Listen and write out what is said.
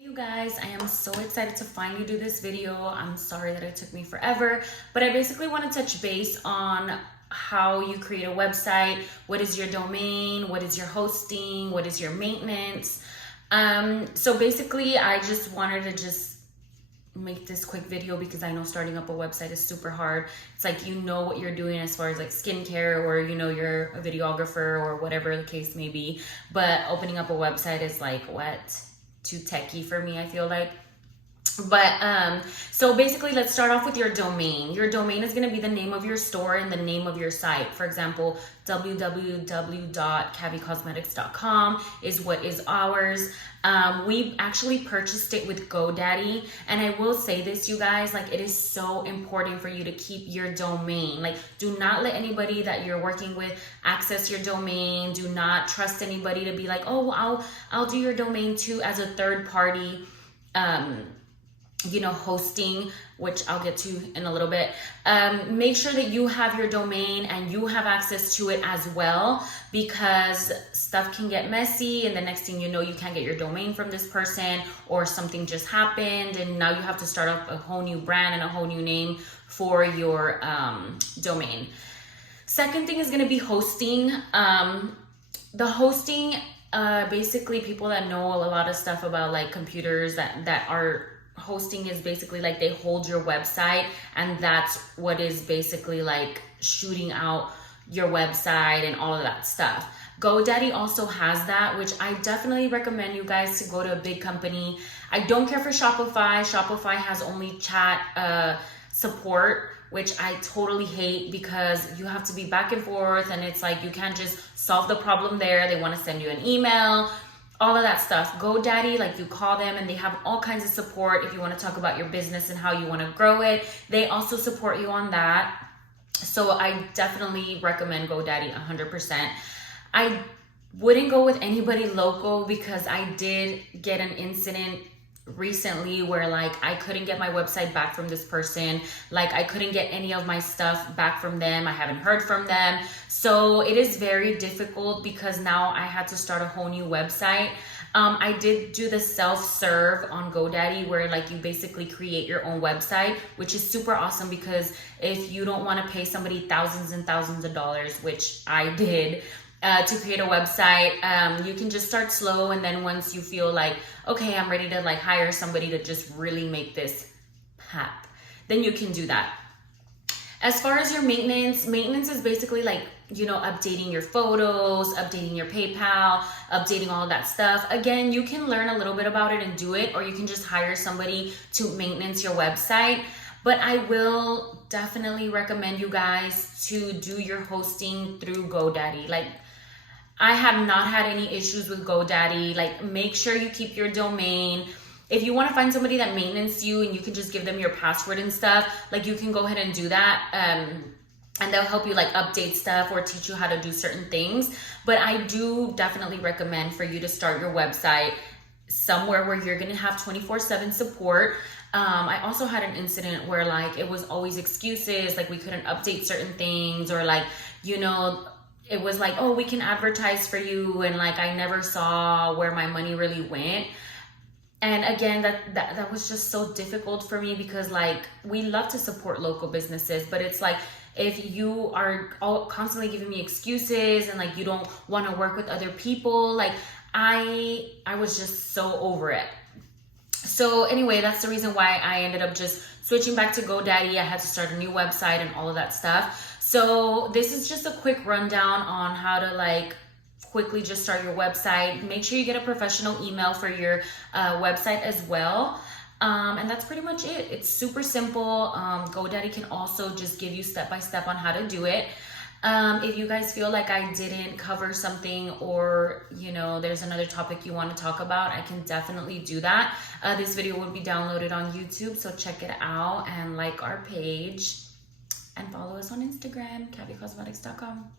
You guys, I am so excited to finally do this video. I'm sorry that it took me forever, but I basically want to touch base on how you create a website. What is your domain? What is your hosting? What is your maintenance? So basically I just wanted to make this quick video because I know starting up a website is super hard. It's like, you know what you're doing as far as like skincare, or you know you're a videographer or whatever the case may be, but opening up a website is like, what? Too techy for me, I feel like. But so basically, let's start off with your domain. Your domain is going to be the name of your store and the name of your site. For example, www.cavycosmetics.com is what is ours. We actually purchased it with GoDaddy, and I will say this, you guys, like, it is so important for you to keep your domain. Like, do not let anybody that you're working with access your domain. Do not trust anybody to be like, oh, I'll do your domain too, as a third party hosting, which I'll get to in a little bit. Make sure that you have your domain and you have access to it as well, because stuff can get messy and the next thing you know, you can't get your domain from this person, or something just happened and now you have to start up a whole new brand and a whole new name for your domain. Second thing is going to be hosting. The hosting, basically people that know a lot of stuff about like computers that are hosting is basically like they hold your website, and that's what is basically like shooting out your website and all of that stuff. GoDaddy also has that, which I definitely recommend you guys to go to a big company. I don't care for Shopify. Shopify has only chat support, which I totally hate because you have to be back and forth, and it's like you can't just solve the problem there. They want to send you an email, all of that stuff. GoDaddy, like, you call them and they have all kinds of support if you want to talk about your business and how you want to grow it. They also support you on that. So I definitely recommend GoDaddy 100%. I wouldn't go with anybody local because I did get an incident recently where like I couldn't get my website back from this person. Like, I couldn't get any of my stuff back from them. I haven't heard from them. So it is very difficult because now I had to start a whole new website. I did do the self-serve on GoDaddy where like you basically create your own website, which is super awesome because if you don't want to pay somebody thousands and thousands of dollars, which I did, to create a website, you can just start slow, and then once you feel like, okay, I'm ready to like hire somebody to just really make this pop, then you can do that. As far as your maintenance is basically like, updating your photos, updating your PayPal, updating all of that stuff. Again, you can learn a little bit about it and do it, or you can just hire somebody to maintenance your website. But I will definitely recommend you guys to do your hosting through GoDaddy. Like, I have not had any issues with GoDaddy. Like, make sure you keep your domain. If you want to find somebody that maintenance you and you can just give them your password and stuff, like, you can go ahead and do that. And they'll help you like update stuff or teach you how to do certain things. But I do definitely recommend for you to start your website somewhere where you're going to have 24/7 support. I also had an incident where like it was always excuses, like we couldn't update certain things, or like, it was like, oh, we can advertise for you, and like I never saw where my money really went. And again, that was just so difficult for me because like we love to support local businesses, but it's like if you are constantly giving me excuses and like you don't want to work with other people, like I was just so over it. So anyway, that's the reason why I ended up just switching back to GoDaddy. I had to start a new website and all of that stuff. So this is just a quick rundown on how to like quickly just start your website. Make sure you get a professional email for your website as well. And that's pretty much it. It's super simple. GoDaddy can also just give you step-by-step on how to do it. If you guys feel like I didn't cover something, or there's another topic you want to talk about, I can definitely do that. This video will be downloaded on YouTube, so check it out and like our page and follow us on Instagram, cavycosmetics.com.